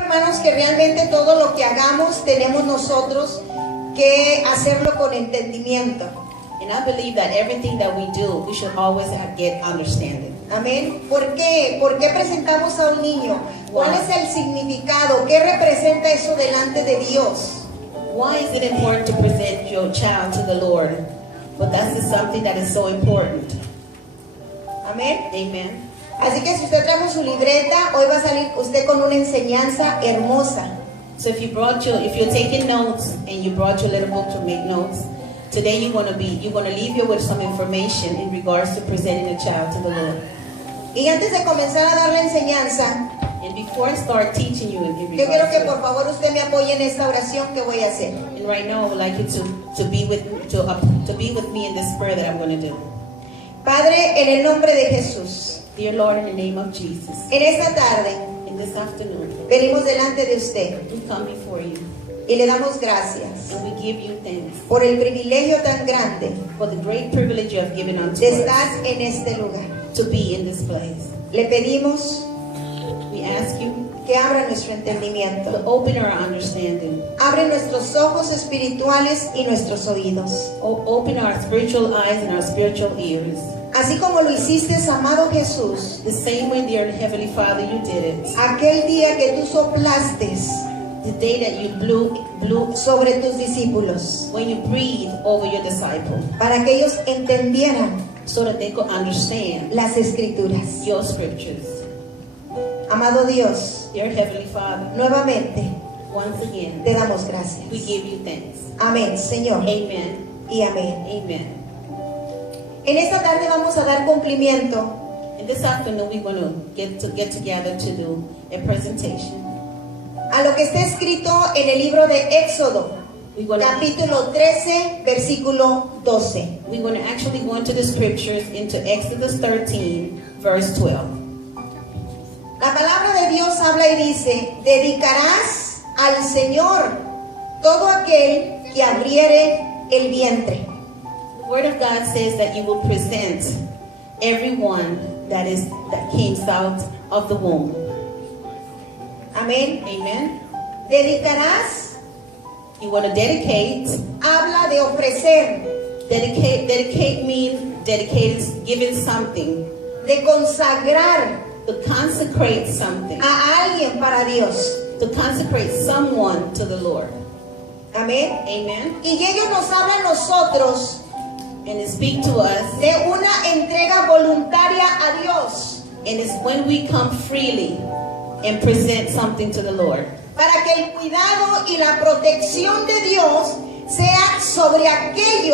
Hermanos, que realmente todo lo que hagamos tenemos nosotros que hacerlo con entendimiento. And I believe that everything that we do, we should always get understanding. Amén. ¿Por qué? ¿Por qué presentamos a un niño? ¿Cuál es el significado? ¿Qué representa eso delante de Dios? Why is it important to present your child to the Lord? But that's just something that is so important. Amén. Amen. Así que si usted trajo su libreta, hoy va a salir usted con una enseñanza hermosa. So if you're taking notes and you brought your little book to make notes, today you're going to leave you with some information in regards to presenting a child to the Lord. Y antes de comenzar a dar la enseñanza, And before I start teaching you in yo quiero regards que to por favor usted me apoye en esta oración que voy a hacer. and right now I would like you to be with me in this prayer that I'm going to do. Padre, en el nombre de Jesús, Dear Lord, in the name of Jesus, en esta tarde in this afternoon, venimos delante de usted we come before you y le damos gracias and we give you thanks por el privilegio tan grande for the great privilege you have given unto de us estar en este lugar. to be in this place. Le pedimos We ask you que abra nuestro to entendimiento, open our understanding, abre nuestros ojos espirituales y nuestros oídos. open our spiritual eyes and our spiritual ears. Así como lo hiciste, amado Jesús, The same way, dear Heavenly Father, you did it. aquel día que tú soplaste The day that you blew sobre tus discípulos when you breathed over your disciple, para que ellos entendieran so that they could understand las escrituras. your scriptures. Amado Dios, Dear Heavenly Father, nuevamente once again, te damos gracias. we give you thanks. Amén, Señor, Amen. y amén. Amen. En esta tarde vamos a dar cumplimiento And this afternoon, we're going to get together to do a presentation. a lo que está escrito en el libro de Éxodo, We're going to capítulo 13, versículo 12. actually go into the scriptures into Exodus 13, verse 12. La palabra de Dios habla y dice: dedicarás al Señor todo aquel que abriere el vientre. The Word of God says that you will present everyone that came out of the womb. Amén. Amen. Dedicarás You want to dedicate. habla de ofrecer, Dedicate means giving something. de consagrar To consecrate something. a alguien para Dios. To consecrate someone to the Lord. Amén. Amen. Y ellos nos hablan a nosotros And it speaks to us. de una entrega voluntaria a Dios, And it's when we come freely and present something to the Lord. para que el cuidado y la protección de Dios sea sobre aquel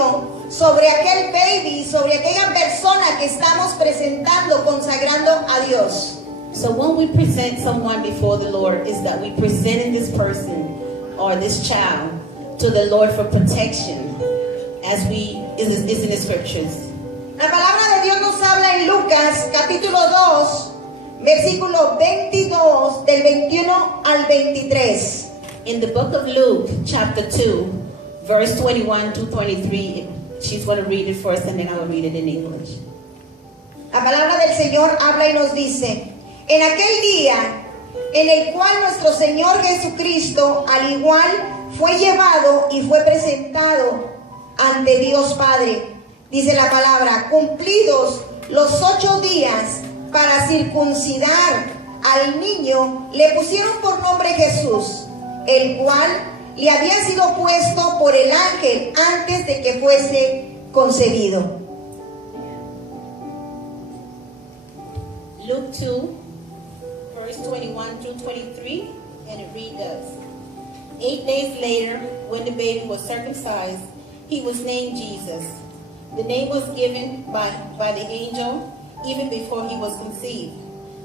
baby, sobre aquella persona que estamos presentando, consagrando a Dios. So when we present someone before the Lord, is that we presenting this person or this child to the Lord for protection, as is in the scriptures. La palabra de Dios nos habla en Lucas capítulo 2, versículo 22, del 21 al 23. In the book of Luke, chapter 2, verse 21 to 23, she's going to read it for us and then I will read it in English. La palabra del Señor habla y nos dice: en aquel día en el cual nuestro Señor Jesucristo al igual fue llevado y fue presentado ante Dios Padre, dice la palabra, cumplidos los 8 días para circuncidar al niño, le pusieron por nombre Jesús, el cual le había sido puesto por el ángel antes de que fuese concebido. Luke 2, verse 21 through 23, and it reads thus. 8 days later, when the baby was circumcised, he was named Jesus. The name was given by the angel even before he was conceived.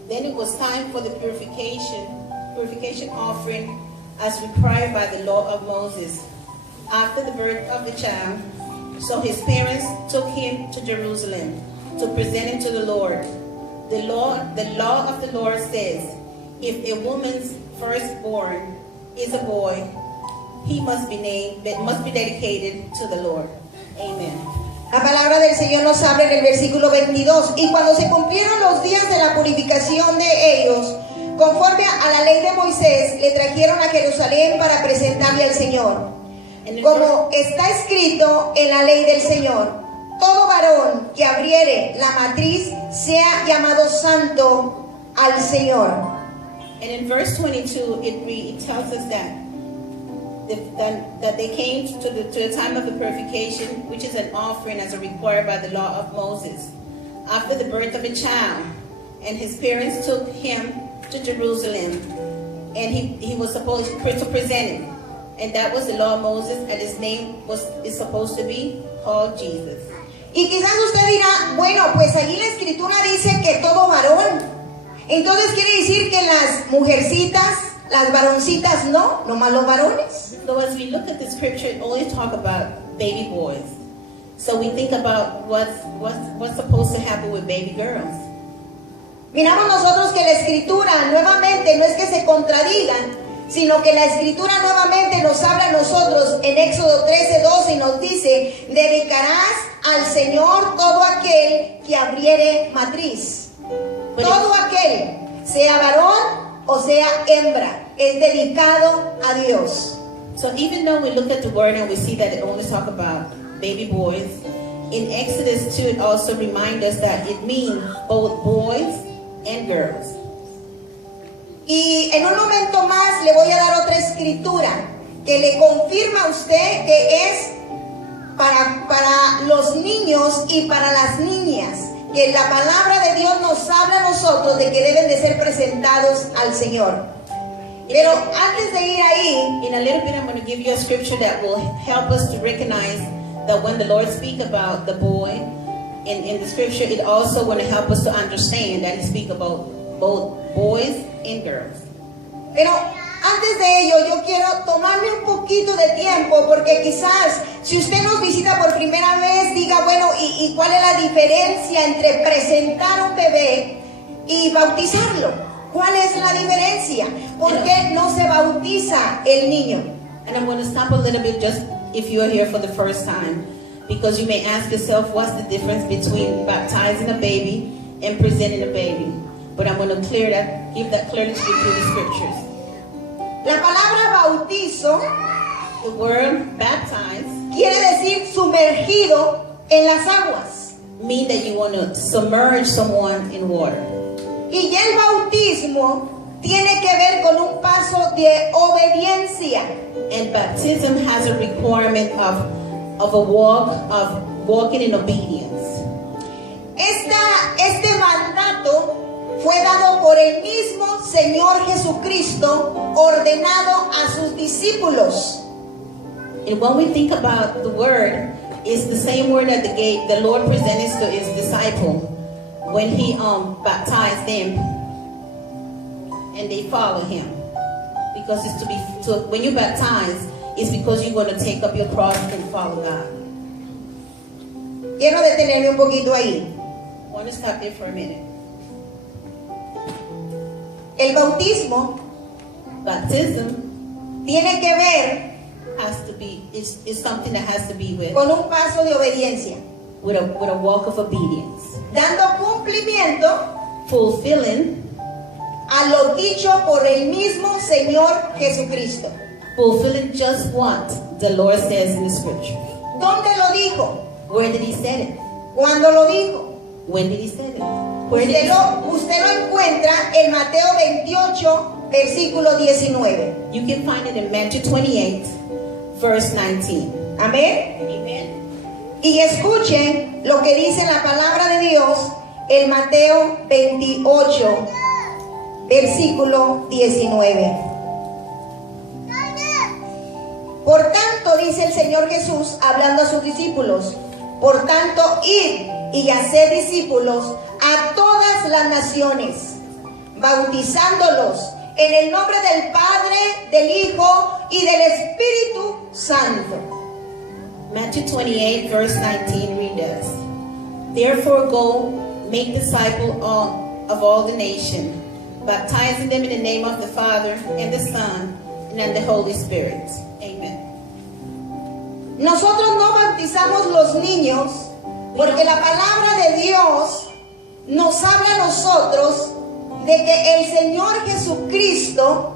Then it was time for the purification offering as required by the law of Moses. After the birth of the child, so his parents took him to Jerusalem to present him to the Lord. The law of the Lord says, if a woman's firstborn is a boy, he must be dedicated to the Lord. Amen. La palabra del Señor nos habla en el versículo 22. Y cuando se cumplieron los días de la purificación de ellos, conforme a la ley de Moisés, le trajeron a Jerusalén para presentarle al Señor. Como está escrito en la ley del Señor, todo varón que abriere la matriz sea llamado santo al Señor. And in verse 22, it tells us that they came to the time of the purification, which is an offering as required by the law of Moses, after the birth of a child. And his parents took him to Jerusalem, and he was supposed to present him. And that was the law of Moses, and his name is supposed to be called Jesus. Y quizás usted dirá, bueno, pues allí la escritura dice que todo varón. Entonces quiere decir que las mujercitas, las varoncitas no, nomás los varones. So as we look at the scripture, it only talk about baby boys. So we think about what's supposed to happen with baby girls. Miramos nosotros que la escritura nuevamente no es que se contradigan, sino que la escritura nuevamente nos habla a nosotros en Éxodo 13:12 y nos dice: dedicarás al Señor todo aquel que abriere matriz. Todo aquel, sea varón o sea hembra, es dedicado a Dios. So even though we look at the word and we see that it only talk about baby boys, in Exodus 2 it also reminds us that it means both boys and girls. Y en un momento más le voy a dar otra escritura que le confirma a usted que es para los niños y para las niñas, que la palabra de Dios nos habla a nosotros de que deben de ser presentados al Señor. Pero antes de ir ahí, in a little bit I'm going to give you a scripture that will help us to recognize that when the Lord speaks about the boy in the scripture, it also going to help us to understand that he speaks about both boys and girls. Pero antes de ello, yo quiero tomarme un poquito de tiempo, porque quizás si usted nos visita por primera vez, diga, bueno, ¿y cuál es la diferencia entre presentar un bebé y bautizarlo? ¿Cuál es la diferencia? ¿Por qué no se bautiza el niño? And I'm going to stop a little bit just if you are here for the first time, because you may ask yourself, what's the difference between baptizing a baby and presenting a baby? But I'm going to give that clarity through the scriptures. La palabra bautizo, The word baptize, quiere decir sumergido en las aguas. mean that you want to submerge someone in water. Y ya el bautismo tiene que ver con un paso de obediencia. And baptism has a requirement of walking in obedience. Este mandato fue dado por el mismo Señor Jesucristo, ordenado a sus discípulos. And when we think about the word, it's the same word that the Lord presented to his disciple when he baptized them, and they follow him. Because it's when you baptize, it's because you're going to take up your cross and follow God. Quiero detenerme un poquito ahí. I want to stop there for a minute. El bautismo Baptism tiene que ver is something that has to be con un paso de obediencia, with a walk of obedience, dando cumplimiento fulfilling a lo dicho por el mismo Señor Jesucristo. just what the Lord says in the scripture. ¿Dónde lo dijo? Where did he say it? ¿Cuándo lo dijo? When did he say it? Where did Usted lo encuentra en Mateo 28, versículo 19. You can find it in Matthew 28, verse 19. Amén. Amen. Y escuchen lo que dice la palabra de Dios en Mateo 28, versículo 19. Por tanto, dice el Señor Jesús, hablando a sus discípulos, por tanto, id y haced discípulos a todas las naciones, bautizándolos en el nombre del Padre, del Hijo y del Espíritu Santo. Matthew 28, verse 19 reads us, therefore go, make disciples of all the nations, baptizing them in the name of the Father and the Son and of the Holy Spirit. Amen. Nosotros no bautizamos los niños porque la palabra de Dios nos habla a nosotros de que el Señor Jesucristo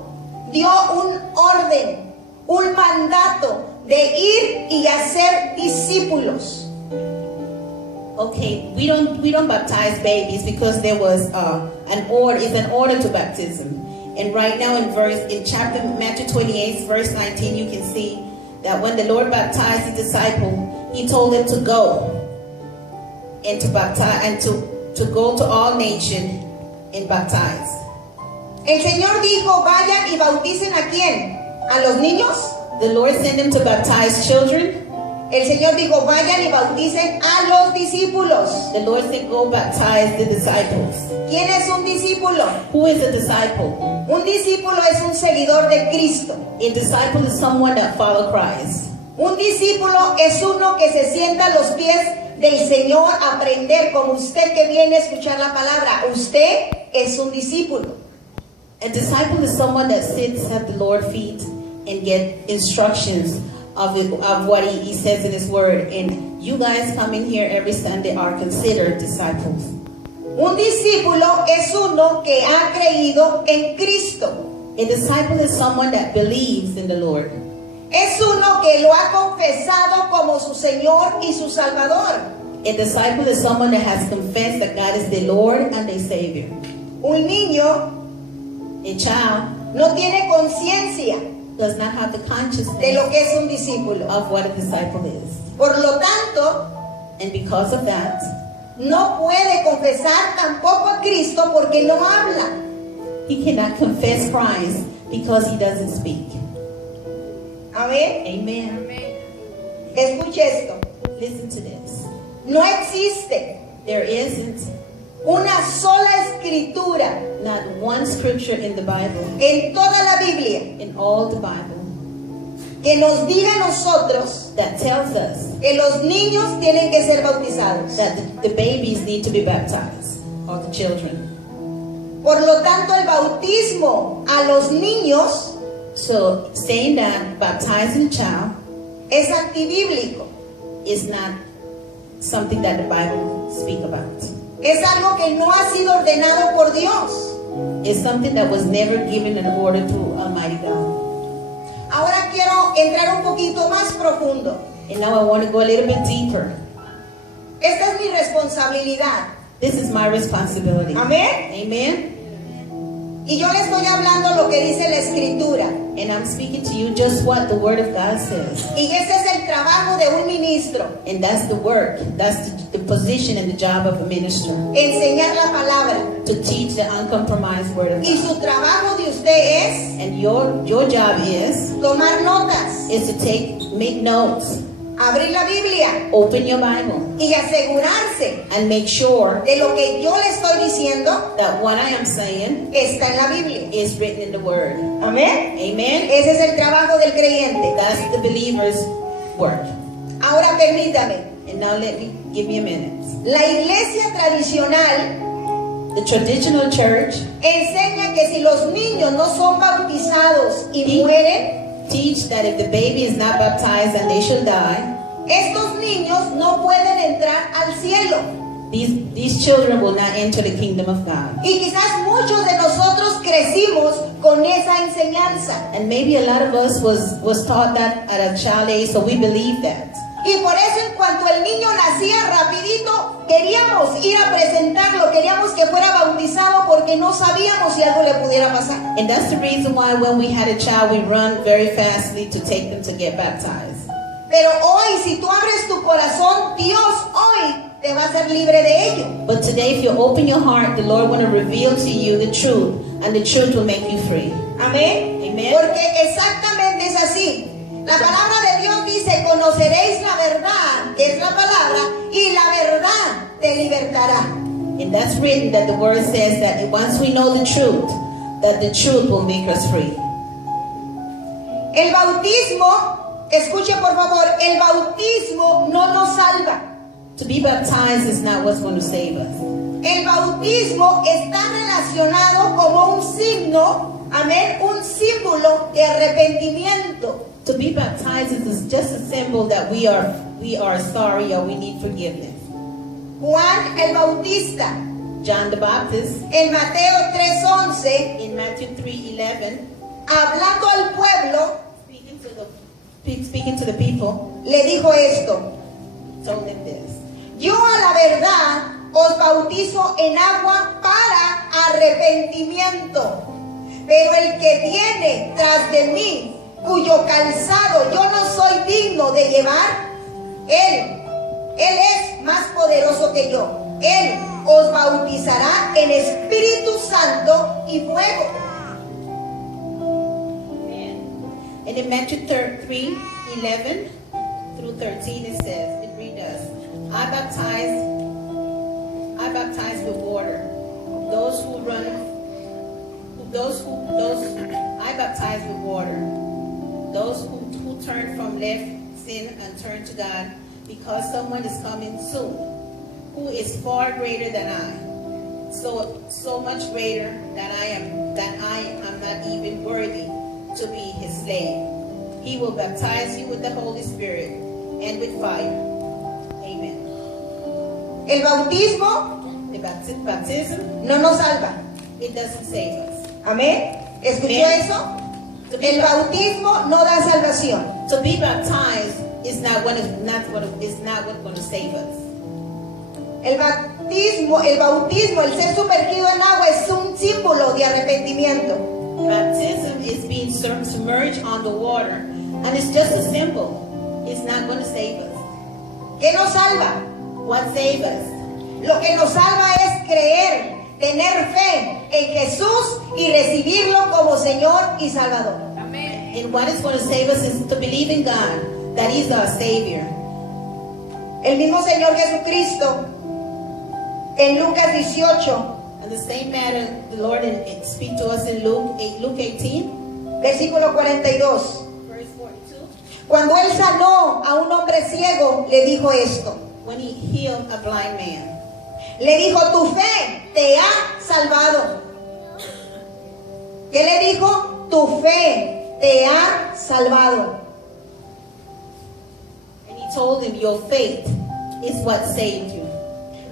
dio un orden, un mandato de ir y hacer discípulos. Okay, we don't baptize babies because there was an order to baptism. And right now in chapter Matthew 28 verse 19, you can see that when the Lord baptized his disciple, he told them to go and to baptize and to go to all nations and baptize. El Señor dijo, vayan y bauticen ¿a quién? ¿A los niños? The Lord sent them to baptize children. El Señor dijo, vayan y bauticen a los discípulos. The Lord said, go baptize the disciples. ¿Quién es un discípulo? Who is a disciple? Un discípulo es un seguidor de Cristo. A disciple is someone that follows Christ. Un discípulo es uno que se sienta a los pies del Señor a aprender, como usted que viene a escuchar la palabra. Usted es un discípulo. A disciple is someone that sits at the Lord's feet and get instructions of what he says in his word. And you guys coming here every Sunday are considered disciples. Un discípulo es uno que ha creído en Cristo. A disciple is someone that believes in the Lord. Es uno que lo ha confesado como su Señor y su Salvador. A disciple is someone that has confessed that God is their Lord and their Savior. Un niño A child no tiene conciencia does not have the de consciousness lo que es un discípulo. of what a disciple is. Por lo tanto, And because of that, no puede confesar tampoco a Cristo porque no habla. he cannot confess Christ because he doesn't speak. Amén. Amen. Escuche esto. Listen to this. No existe There isn't una sola escritura not one scripture in the Bible, en toda la Biblia in all the Bible, que nos diga a nosotros that tells us que los niños tienen que ser bautizados. that the babies need to be baptized, or the children. Por lo tanto, el bautismo a los niños So saying that baptizing a child es antibíblico. is not something that the Bible speak about. Es algo que no ha sido ordenado por Dios. It's something that was never given an order to Almighty God. Ahora quiero entrar un poquito más profundo. And now I want to go a little bit deeper. Esta es mi responsabilidad. This is my responsibility. Amén. Amen. Y yo le estoy hablando lo que dice la Escritura. And I'm speaking to you just what the Word of God says. Y ese es el trabajo de un ministro. And that's the work. That's the position and the job of a minister. Enseñar la palabra. To teach the uncompromised Word of Y God. su trabajo de usted es And your job is tomar notas, to make notes. abrir la Biblia Open your Bible. y asegurarse And make sure de lo que yo le estoy diciendo that what I am saying está en la Biblia. is written in the Word. Amén. Amen. Ese es el trabajo del creyente. That's the believer's work. Ahora permítame. And now give me a minute. La iglesia tradicional The traditional church enseña que si los niños no son bautizados y mueren, teach that if the baby is not baptized and they shall die, estos niños no pueden entrar al cielo. these children will not enter the kingdom of God. Y quizás muchos de nosotros crecimos con esa enseñanza. And maybe a lot of us was taught that at a child age, so we believe that. Y por eso en cuanto el niño nacía rapidito, queríamos ir a presentarlo, queríamos que fuera bautizado porque no sabíamos si algo le pudiera pasar. And that's the reason why when we had a child, we run very fastly to take them to get baptized. Pero hoy, si tú abres tu corazón, Dios hoy te va a hacer libre de ello. But today, if you open your heart, the Lord want to reveal to you the truth, and the truth will make you free. Amén. Amen. Porque exactamente es así. La palabra de Dios dice, conoceréis la verdad, que es la palabra, y la verdad te libertará. And that's written that the word says that once we know the truth will make us free. El bautismo, escuche por favor, el bautismo no nos salva. To be baptized is not what's going to save us. El bautismo está relacionado como un signo, amén, un símbolo de arrepentimiento. To be baptized is just a symbol that we are sorry or we need forgiveness. Juan el Bautista John the Baptist en Mateo 3:11, in Matthew 3:11, hablando al pueblo, speaking to the people, le dijo esto: told them this. yo a la verdad os bautizo en agua para arrepentimiento, pero el que viene tras de mí, cuyo calzado yo no soy digno de llevar, él es más poderoso que yo. Él os bautizará en Espíritu Santo y fuego. And in Matthew 3:11 through 13 it says, it reads us, I baptize with water. I baptize with water. Those who turn from left sin and turn to God, because someone is coming soon, who is far greater than I. So much greater that I am not even worthy to be his slave. He will baptize you with the Holy Spirit and with fire. Amen. El bautismo The baptism, no nos salva. it doesn't save us. Amén. ¿Escuchó Amén. eso? To be, El bautismo no da salvación. to be baptized is not what's going to save us. El bautismo, el ser sumergido en agua es un símbolo de arrepentimiento. Baptism is being submerged on the water, and it's just a symbol. It's not going to save us. ¿Qué nos salva? What saves us? Lo que nos salva es creer, tener fe en Jesús y recibirlo como Señor y Salvador. And what is going to save us is to believe in God, that He's our Savior. El mismo Señor Jesucristo en Lucas 18, And the same matter, the Lord speak to us in Luke 18, versículo 42. verse 42, Cuando Él sanó a un hombre ciego, le dijo esto. when He healed a blind man. Le dijo, tu fe te ha salvado. ¿Qué le dijo? Tu fe te ha salvado. And He told him, your faith is what saved you.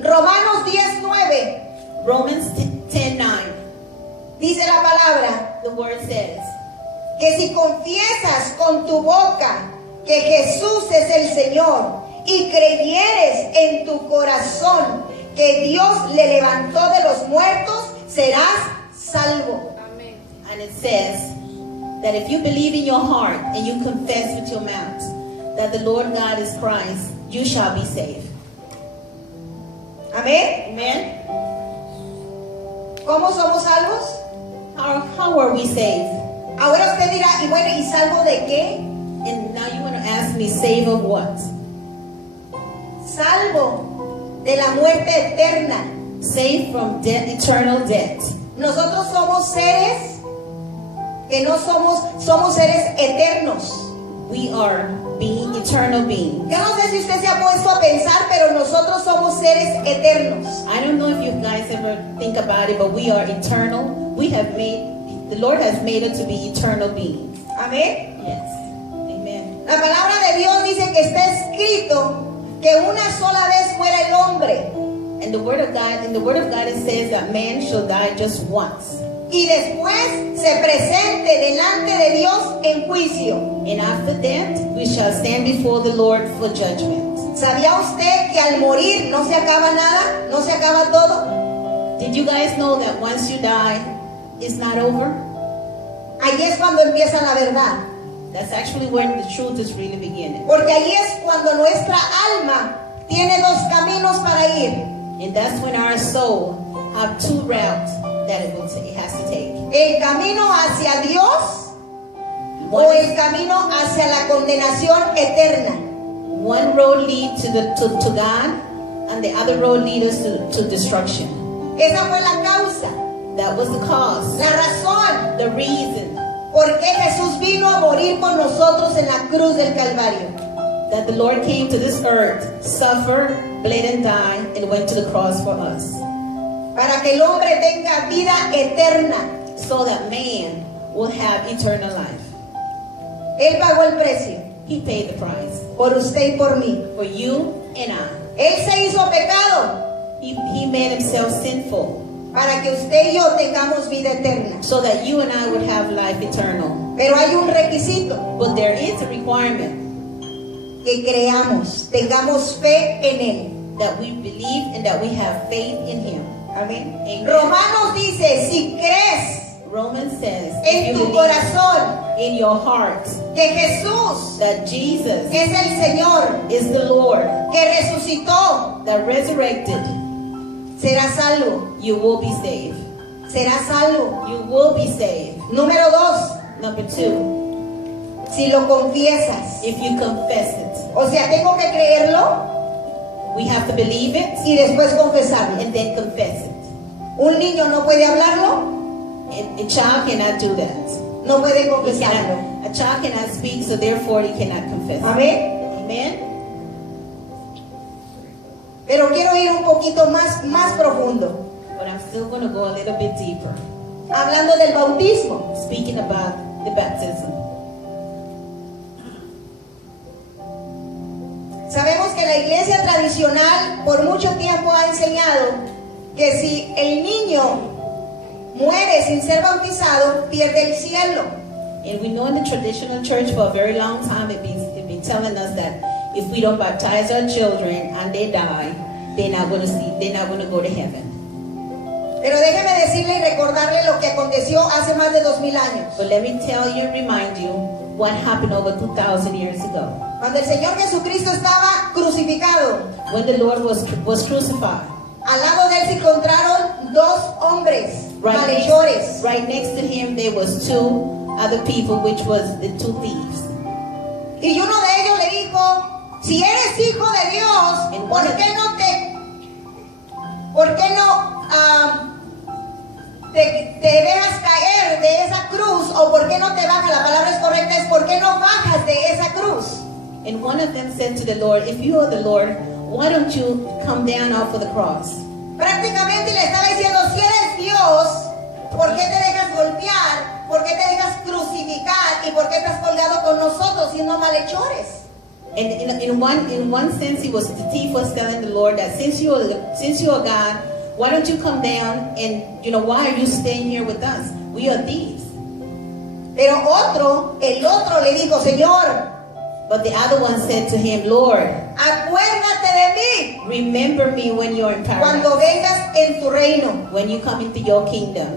Romanos 10:9 Romans 10:9, dice la palabra the word says, que si confiesas con tu boca que Jesús es el Señor y creyeres en tu corazón que Dios le levantó de los muertos, serás salvo. and it says that if you believe in your heart and you confess with your mouth that the Lord God is Christ, you shall be saved. Amén. Amen. ¿Cómo somos salvos? How are we saved? Ahora usted dirá, y bueno, ¿y salvo de qué? And now you want to ask me, save of what? Salvo de la muerte eterna. Saved from death, eternal death. Nosotros somos seres que no somos seres eternos. We are eternal beings. Yo no sé si usted se ha puesto a pensar, pero nosotros somos seres eternos. I don't know if you guys ever think about it, but we are eternal. The Lord has made us to be eternal beings. Amén. Yes. Amen. La palabra de Dios dice que está escrito que una sola vez muera el hombre And in the word of God it says that man shall die just once. y después se presente delante de Dios en juicio. And after that, we shall stand before the Lord for judgment. ¿Sabía usted que al morir no se acaba nada? ¿No se acaba todo? Did you guys know that once you die, it's not over? Ahí es cuando empieza la verdad. That's actually when the truth is really beginning. Porque ahí es cuando nuestra alma tiene dos caminos para ir. And that's when our soul have two routes that it has to take. El camino hacia Dios o One, el camino hacia la condenación eterna. one road leads to God, and the other road leads us to destruction. Esa fue la causa, That was the cause, la razón the reason por qué Jesús vino a morir por nosotros en la cruz del Calvario. that the Lord came to this earth, suffered, bled and died, and went to the cross for us, Para que el hombre tenga vida eterna. so that man will have eternal life. Él pagó el precio He paid the price por usted y por mí. for you and I. Él se hizo pecado He made himself sinful para que usted y yo tengamos vida eterna. so that you and I would have life eternal. Pero hay un requisito, But there is a requirement que creamos, tengamos fe en Él. that we believe and that we have faith in him. Amén. Amen. Romanos dice, si crees Romans says, en if tu you believe corazón in your heart que Jesús that Jesus es el Señor, is the Lord que resucitó, that resurrected, serás salvo, you will be saved. serás salvo. You will be saved. Número 2, Number 2, si lo confiesas. if you confess it. O sea, tengo que creerlo We have to believe it y después confesarlo. and then confess it. Un niño no puede hablarlo, A child cannot do that. no puede He confesarlo. cannot, a child cannot speak, so therefore he cannot confess it. Amén. Amen? Pero quiero ir un poquito más profundo, But I'm still going to go a little bit deeper, hablando del bautismo. speaking about the baptism. Sabemos que la iglesia tradicional por mucho tiempo ha enseñado que si el niño muere sin ser bautizado, pierde el cielo. And we know in the traditional church for a very long time they've been telling us that if we don't baptize our children and they die, they're not going to go to heaven. Pero déjeme decirle y recordarle lo que aconteció hace más de 2000 años. But let me tell you and remind you what happened over 2,000 years ago. Cuando el Señor Jesucristo estaba crucificado, When the Lord was crucified, al lado de él se encontraron dos hombres malhechores. right next to him there was two other people, which was the two thieves. Y uno de ellos le dijo, si eres hijo de Dios, ¿por qué no te dejas caer de esa cruz? O ¿por qué no te bajas? La palabra es correcta, es ¿por qué no bajas de esa cruz? And one of them said to the Lord, if you are the Lord, why don't you come down off of the cross? Prácticamente le estaba diciendo, si eres Dios, ¿por qué te dejas golpear? ¿Por qué te dejas crucificar? ¿Y por qué estás colgado con nosotros siendo malhechores? And in one sense, the thief was telling the Lord that since you are God, why don't you come down and why are you staying here with us? We are thieves. Pero el otro le dijo, Señor, But the other one said to him, Lord, acuérdate de mí remember me when you're in paradise, cuando vengas en tu reino. when you come into your kingdom.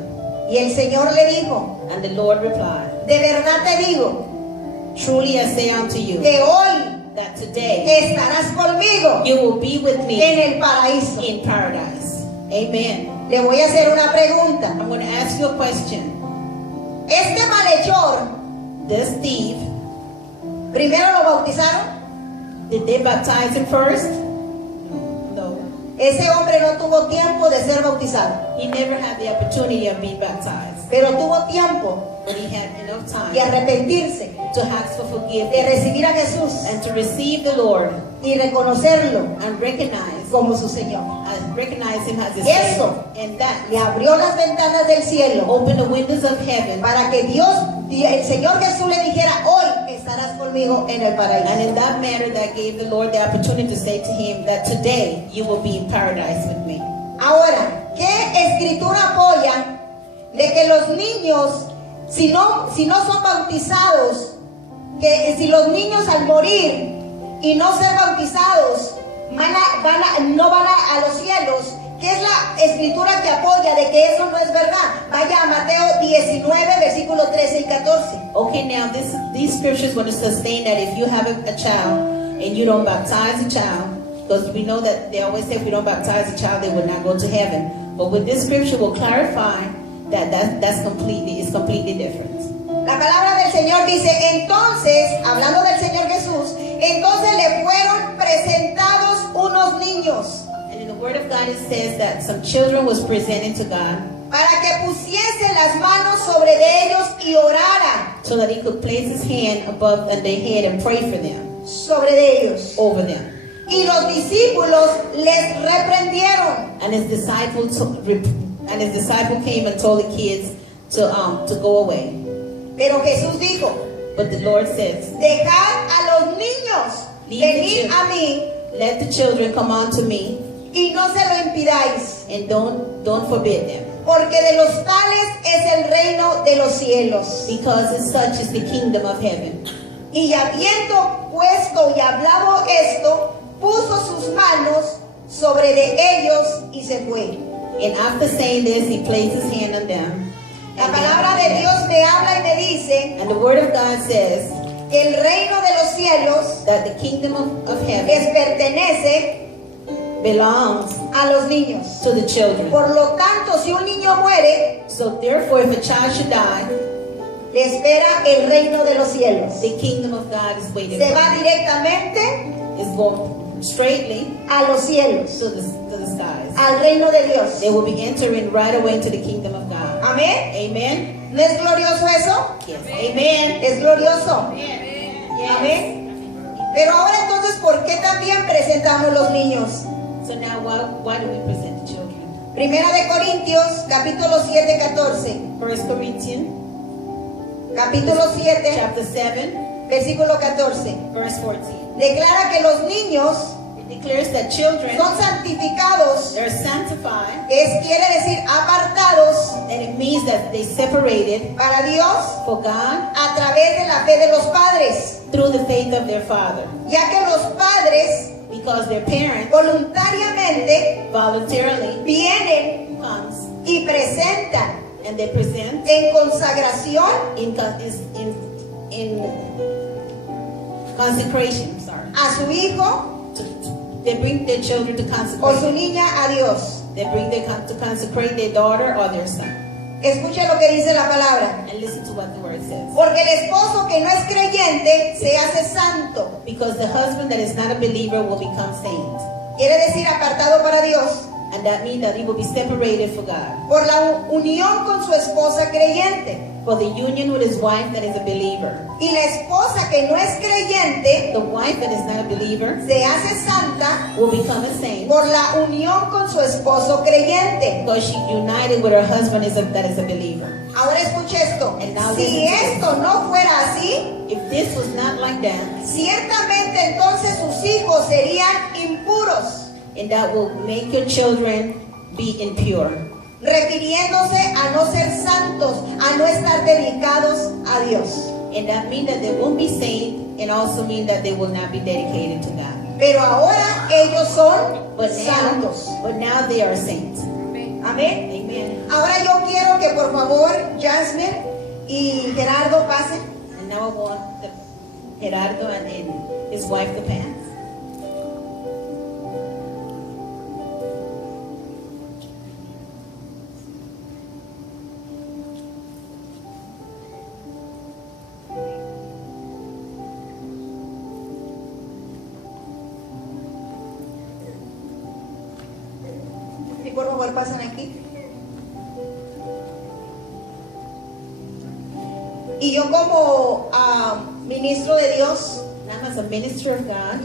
Y el Señor le dijo, And the Lord replied, de verdad te digo truly I say unto you, que hoy that today estarás conmigo you will be with me en el paraíso. in paradise. Amen. Le voy a hacer una pregunta. I'm going to ask you a question. Este malhechor, This thief, primero lo bautizaron. did they baptize him first? No. Ese hombre no tuvo tiempo de ser bautizado, He never had the opportunity of being baptized, pero tuvo tiempo but he had enough time de arrepentirse, to ask for de forgiveness recibir a Jesús and to receive the Lord y reconocerlo and recognize como su Señor. him as his Eso. Savior. And that Le abrió las ventanas del cielo opened the windows of heaven. para que el Señor Jesús le dijera, hoy estarás conmigo en el And paraíso. in that manner, that gave the Lord the opportunity to say to him that today you will be in paradise with me. Ahora, ¿qué escritura apoya de que los niños, si no son bautizados, que si los niños al morir y no ser bautizados no van a los cielos? ¿Qué es la escritura que apoya de que eso no es verdad? Vaya a Mateo 19, versículos 13 y 14. Okay, now these scriptures want to sustain that if you have a child and you don't baptize a child, because we know that they always say if you don't baptize a child, they will not go to heaven. But with this scripture will clarify that's completely different. La palabra del Señor dice, entonces, hablando del Señor Jesús, entonces le fueron presentados unos niños And in the Word of God it says that some children was presented to God para que pusiese las manos sobre de ellos y orara so that He could place His hand above their head and pray for them, sobre de ellos. over them. Y los discípulos les reprendieron. And His disciple came and told the kids to go away. Pero Jesús dijo, But the Lord says, dejad a los niños Leave the venir children. a mí let the children come unto me, y no se lo impidáis, and don't forbid them. porque de los tales es el reino de los cielos. Because as such is the kingdom of heaven. Y habiendo puesto y hablado esto, puso sus manos sobre de ellos y se fue. And after saying this, he placed his hand on them. La palabra de Dios me habla y me dice And the word of God says que el reino de los cielos that the kingdom of heaven les pertenece belongs a los niños. to the children. Por lo tanto, si un niño muere, So therefore, if a child should die, le espera el reino de los cielos. the kingdom of God is waiting Se for va them. directamente It's going straightly a los cielos, to the skies. al reino de Dios. They will be entering right away into the kingdom of God. Amén. Amen? ¿No es glorioso eso? Yes. Amen. Es glorioso. Yes. Amén. Pero ahora entonces, ¿por qué también presentamos los niños? So now why do we present the children? Primera de Corintios, capítulo 7, 14. 1 Corinthians Capítulo 7, chapter 7, versículo 14. verse 14. Declara que los niños It declares that children son santificados, are sanctified, quiere decir apartados and it means that they separated para Dios for God a través de la fe de los padres, through the faith of their father. ya que los padres Because their parent voluntariamente voluntarily vienen comes y presentan and they present en consagración in consecration, a su hijo they bring their children to o su consecration. niña a Dios. They bring to consecrate their daughter or their son. Escuche lo que dice la palabra. And listen to what the word says. Porque el esposo que no es creyente se hace santo. Because the husband that is not a believer will become saint. Quiere decir apartado para Dios. And that means that he will be separated for God. Por la unión con su esposa creyente. For the union with his wife that is a believer. Y la esposa que no es creyente The wife that is not a believer se hace santa will become a saint. por la unión con su esposo creyente. Because she united with her husband that is a believer. Ahora escuche esto. And now Si listen to this. esto no fuera así, If this was not like that, ciertamente entonces sus hijos serían impuros, and that will make your children be impure. refiriéndose a no ser santos, a no estar dedicados a Dios. And that means that they won't be saint, and also mean that they will not be dedicated to God. Pero ahora ellos son But santos. now they are saints. Amén. Amen. Ahora yo quiero que por favor Jasmine y Gerardo pasen. And now I want Gerardo and his wife to pass. Y por favor pasen aquí. Y yo como ministro de Dios, Now as a minister of God,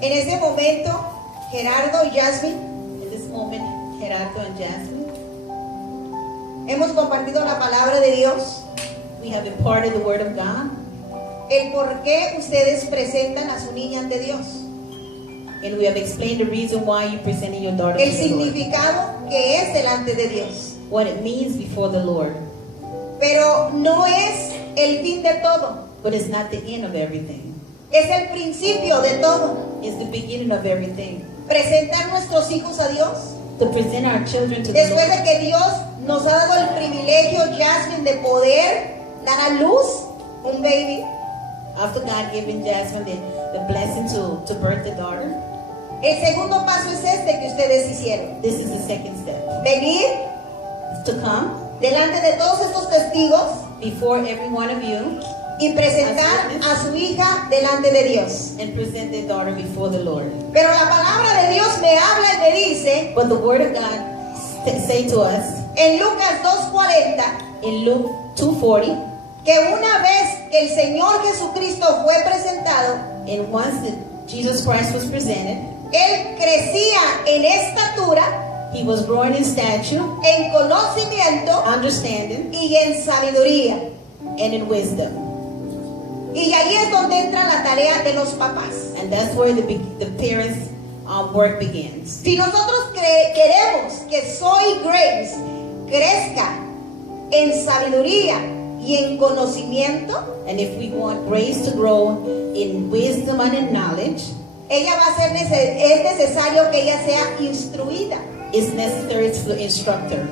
en este momento, Gerardo y Jasmine, in this moment, Gerardo and Jasmine, hemos compartido la palabra de Dios, we have imparted the word of God, el por qué ustedes presentan a su niña ante Dios, and we have explained the reason why you presented your daughter el to the Lord, significado que es delante de Dios. what it means before the Lord. Pero no es el fin de todo, But it's not the end of everything. es el principio de todo. It's the beginning of everything. Presentar nuestros hijos a Dios. To present our children to the Después Lord. de que Dios nos ha dado el privilegio, Jasmine, de poder dar a luz un baby, After God giving Jasmine the blessing to birth the daughter, el segundo paso es este que ustedes hicieron. this is the second step. Venir To come delante de todos estos testigos before every one of you y presentar a su hija delante de Dios. and present their daughter before the Lord. Pero la palabra de Dios me habla y me dice But the word of God say to us en Lucas 2:40 in Luke 2:40, que una vez que el Señor Jesucristo fue presentado, and once that Jesus Christ was presented, Él crecía en estatura, he was growing in stature, en conocimiento understanding, y en sabiduría. and in wisdom. Y ahí es donde entra la tarea de los papás. And that's where the parents work begins. Si nosotros queremos que Soy Grace crezca en sabiduría y en conocimiento, And if we want Grace to grow in wisdom and in knowledge, ella va a ser es necesario que ella sea instruida. it's necessary to instruct her.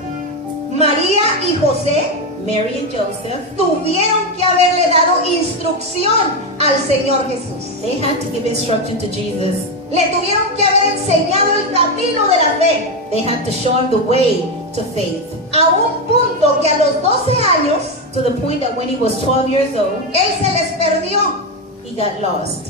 María y José Mary and Joseph, tuvieron que haberle dado instrucción al Señor Jesús. they had to give instruction to Jesus. Le tuvieron que haber enseñado el camino de la fe, They had to show him the way to faith. a un punto que a los 12 años To the point that when he was 12 years old, él se les perdió. he got lost.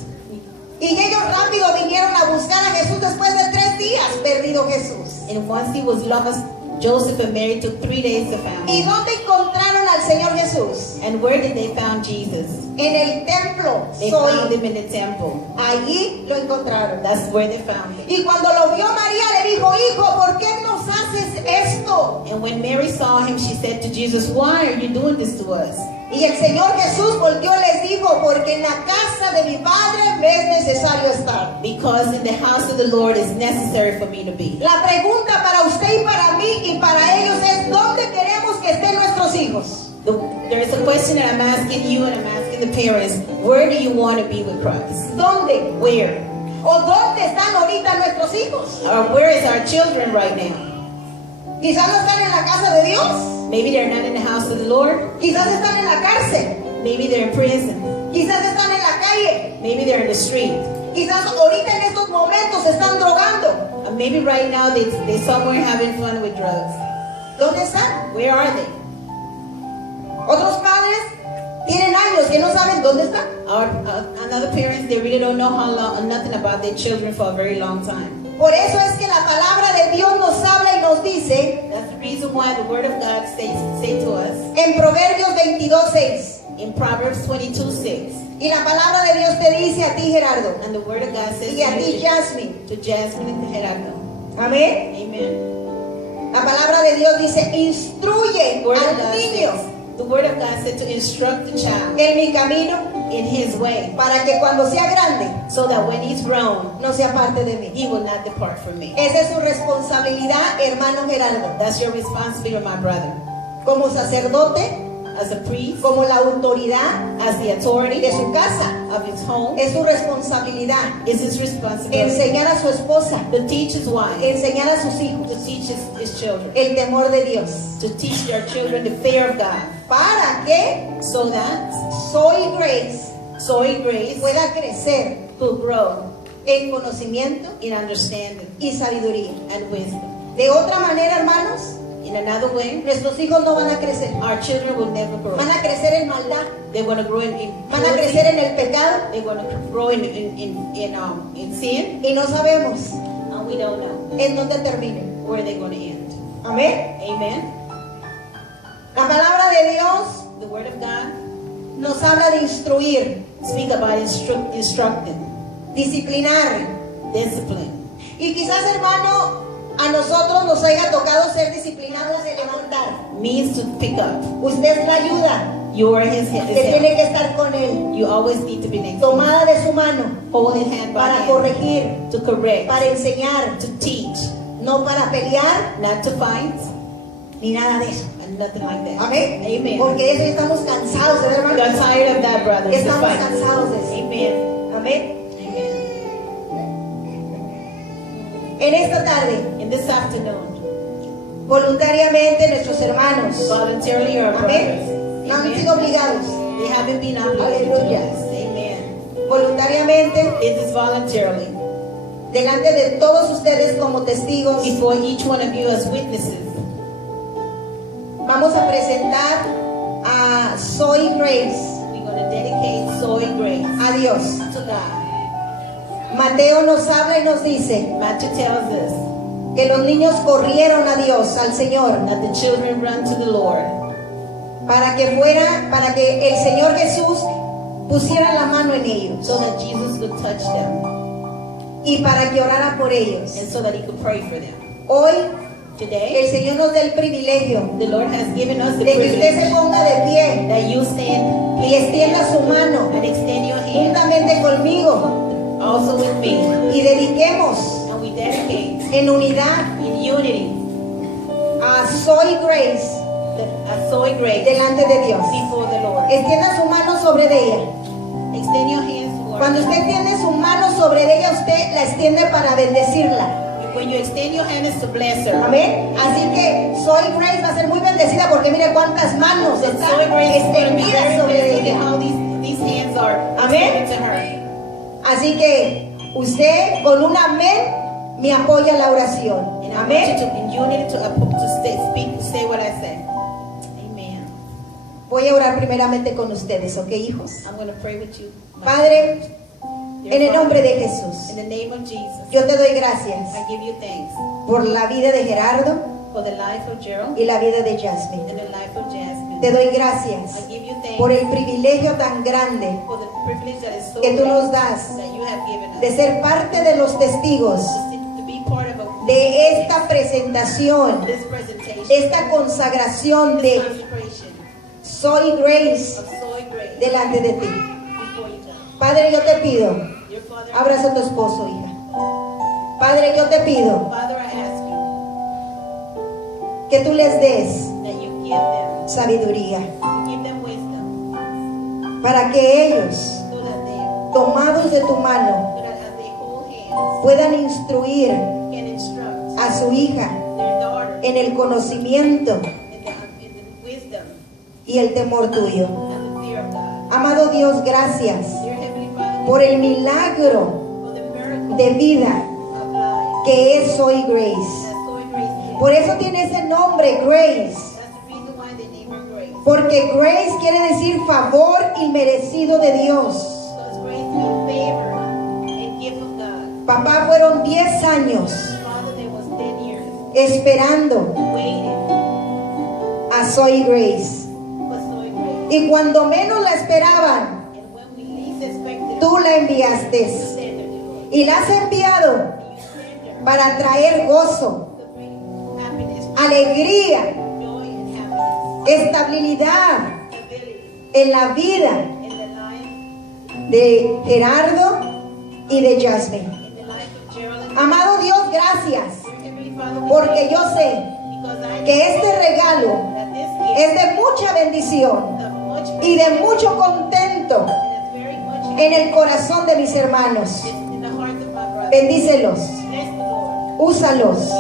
Y ellos rápido vinieron a buscar a Jesús después de 3 días perdido Jesús. And once he was lost, Joseph and Mary took 3 days to find ¿Y him. dónde encontraron al Señor Jesús? And where did they find Jesus? En el templo. They found Soy. him in the temple. Allí lo encontraron. That's where they found him. Y cuando lo vio María le dijo, hijo, ¿por qué nos haces esto? And when Mary saw him, she said to Jesus, "Why are you doing this to us?" Y el Señor Jesús volvió y les dijo, porque en la casa de mi Padre me es necesario estar. Because in the house of the Lord is necessary for me to be. La pregunta para usted y para mí y para ellos es, ¿dónde queremos que estén nuestros hijos? There is a question that I'm asking you and I'm asking the parents. Where do you want to be with Christ? ¿Dónde? Where? ¿O dónde están ahorita nuestros hijos? Or where is our children right now? Quizás no están en la casa de Dios. Maybe they're not in the house of the Lord. Quizás están en la cárcel. Maybe they're in prison. Quizás están en la calle. Maybe they're in the street. Quizás ahorita en estos momentos se están drogando. Maybe right now they're somewhere having fun with drugs. ¿Dónde están? Where are they? Otros padres tienen años que no saben dónde están. Or another parents, they really don't know how long, nothing about their children for a very long time. Por eso es que la palabra de Dios nos habla y nos dice That's the reason why the Word of God say to us en Proverbios 22:6. in Proverbs 22:6. Y la palabra de Dios te dice a ti, Gerardo, And the Word of God says y a ti, Jasmine. to Jasmine and to Gerardo. Amén. Amen. La palabra de Dios dice, instruye The Word of al God niño says, the Word of God said to instruct the child en mi camino in his way, para que cuando sea grande so that when he's grown, no sea parte de mí. he will not depart from me. Esa es su responsabilidad, hermano Gerardo, That's your responsibility, my brother. como sacerdote, As a priest, como la autoridad as the authority de su casa. of his home, Es su responsabilidad it's his responsibility enseñar a su esposa, to teach his wife, enseñar a sus hijos to teach his children, el temor de Dios, to teach their children the fear of God, para que so that Soy Grace Soy Grace pueda crecer will grow en conocimiento in understanding y sabiduría. and wisdom. De otra manera, hermanos, In another way, nuestros hijos no van a crecer. our children will never grow. Van a crecer en maldad, They're going to grow in van a crecer cruelty. en el pecado They're going to grow in sin, y no sabemos and we don't know en dónde terminen. where they're going to end. Amén. Amen. La palabra de Dios The Word of God nos habla de instruir, speak about instructing, disciplinar. discipline. Y quizás, hermano, a nosotros nos haya tocado ser disciplinados de levantar. Means to pick up. Usted es la ayuda. You are his Usted hand. tiene que estar con él, You always need to be next to him. tomada de su mano, Holding hand by para hand. corregir, To correct. para enseñar, To teach. no para pelear Not to fight. ni nada de eso. And nothing like that. Amén. Amen. Porque eso estamos cansados de ver, We are hermano. tired of that, brothers. To Estamos fight. cansados de eso. Amen. Amén. Amen. En esta tarde, In this afternoon, voluntariamente nuestros hermanos, voluntarily our brothers. amén, no han sido Amen. obligados, They haven't been obligated to do Aleluya. this. Amen. voluntariamente, It is voluntarily. delante de todos ustedes como testigos, Before each one of you as witnesses, vamos a presentar a Soy Grace, we're going to dedicate Soy Grace a Dios. to God. Mateo nos habla y nos dice Matthew tells us que los niños corrieron a Dios, al Señor, that the children run to the Lord para que el Señor Jesús pusiera la mano en ellos so that Jesus could touch them y para que orara por ellos. and so that he could pray for them. Hoy Today, el Señor nos da el privilegio the Lord has given us the de que usted se privilege ponga de pie that you stand y extienda su mano and extend your hand juntamente conmigo also with me, y dediquemos and dedicate en unidad in unity a Soy Grace a Soy Grace delante de Dios. before the Lord. Extienda su mano sobre ella. Extend your hands toward Cuando her. usted tiene su mano sobre ella, usted la extiende para bendecirla. When you extend your hands to bless her. Amén. Así que Soy Grace va a ser muy bendecida porque mire cuántas manos So están Soy Grace is going to be extendidas very sobre blessed in ella. how these hands are Amen. extended to her. Así que usted con un amén me apoya la oración. And I want you Amén. to, in unity, to say what I say. Amen. Voy a orar primeramente con ustedes, ¿ok, hijos? I'm going to pray with you. Padre, Dear en el Father, nombre de Jesús, in the name of Jesus, yo te doy gracias I give you thanks por la vida de Gerardo for the life of Gerald y la vida de Jasmine. and the life of Jasmine. Te doy gracias I give you thanks por el privilegio tan grande for the privilege that is so que tú great nos das that you have given us de ser parte de los testigos to be part of de esta presentación, this presentation, esta consagración this de consecration Soy Grace of Soy Grace delante de ti. before you, God. Padre, yo te pido, Dear Father, abraza a tu esposo, hija. Padre, yo te pido Father, I ask you que tú les des that you give them, sabiduría you give them wisdom para que ellos, so that they, tomados de tu mano, so that as they hold hands, puedan instruir can instruct a su hija their daughter en el conocimiento in the wisdom y el temor tuyo. and the fear of God. Amado Dios, gracias Dear Heavenly Father, por el milagro for the miracle de vida of life que es Soy Grace. that Soy Grace is. Por eso tiene ese nombre, Grace. That's the reason why they name her Grace. Porque Grace quiere decir favor inmerecido de Dios. Because Grace means favor and gift of God. Papá, fueron 10 años Father, there was 10 years esperando waiting a Soy Grace. for Soy Grace. Y cuando menos la esperaban, And when we least expected, tú la you enviaste. sent her to Lord. Y la has enviado You sent her para traer gozo, to bring happiness, alegría, joy, and happiness, estabilidad stability en la vida in the life, de Gerardo y de Jasmine. in the life of Gerald and Amado Dios, gracias, Dear Heavenly Father, we porque thank yo sé you because I know que este regalo that this gift es de mucha bendición of much y de mucho contento and it's very much en el corazón de mis hermanos. it's in the heart of my brother. Bendícelos, Bless the Lord. úsalos, Use them,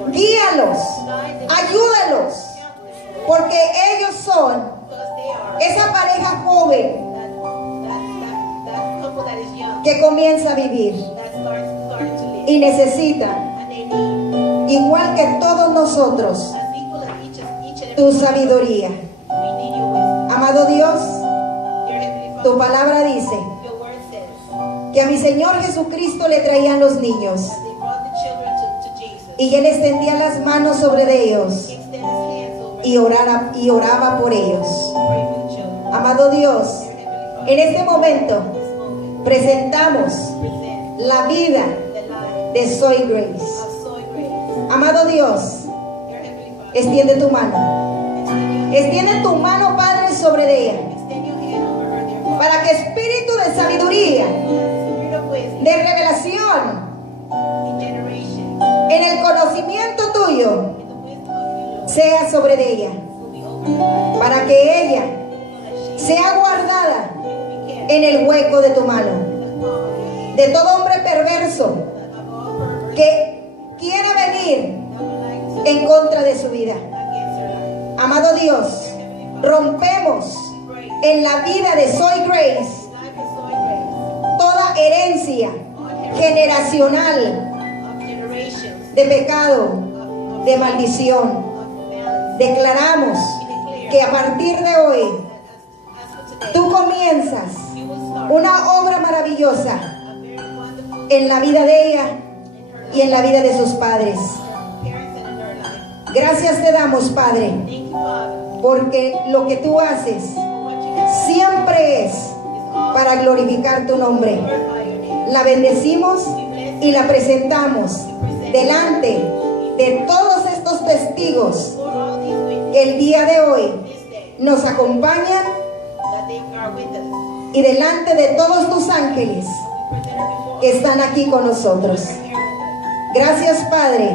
Lord. guíalos, Guide them. ayúdalos, Help them, Lord. porque ellos son Because they are esa pareja joven that couple that is young, que comienza a vivir that starting to live, y necesita, and they need igual que todos nosotros, as equal as each and every tu one of us. sabiduría. We need your wisdom. Amado Dios, Dear Heavenly tu Father, palabra dice your word says que a mi Señor Jesucristo le traían los niños that they brought the children to Jesus. y Él extendía las manos sobre ellos He extended his hands over y oraba por ellos. to pray for the children. Amado Dios, Dear Heavenly Father, en este momento in this moment, presentamos present la vida the life de Soy Grace. of Soy Grace. Amado Dios, Dear Heavenly Father, extiende tu mano. extend Extiende tu mano, Padre, sobre ella, your hand over her, dear Father. para que espíritu de sabiduría, Spirit of wisdom de revelación, in generation, en el conocimiento tuyo, in the wisdom of you, Lord, sea sobre ella, will be over her life, para que ella so that she sea guardada will be kept en el hueco de tu mano, in the palm of your hand, de todo hombre perverso of all perverts que quiera venir that would like to en contra de su vida. against her life. Amado Dios, Heavenly Father, rompemos pray. en la vida de Soy Grace Life is Soy Grace, toda herencia all heritage generacional of generations, de pecado, of de maldición. malice. Declaramos We declare que a partir de hoy that as for today, tú comienzas you will start una obra maravillosa a very wonderful en la vida de ella in her y life, en la vida de sus padres. her parents and in her life. Gracias te damos, Padre, Thank you, Father, porque lo que tú haces for what you have siempre es is all para glorificar tu nombre. glorify your name. La bendecimos We bless y la presentamos delante de todos estos testigos for all these witnesses que el día de hoy this day nos acompañan that they are with us. y delante de todos tus ángeles We present her before que están aquí con nosotros. us. Here with us. Gracias, Padre,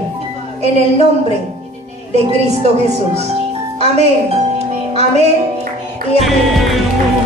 en el nombre de Cristo Jesús. Amén. Amén y amén.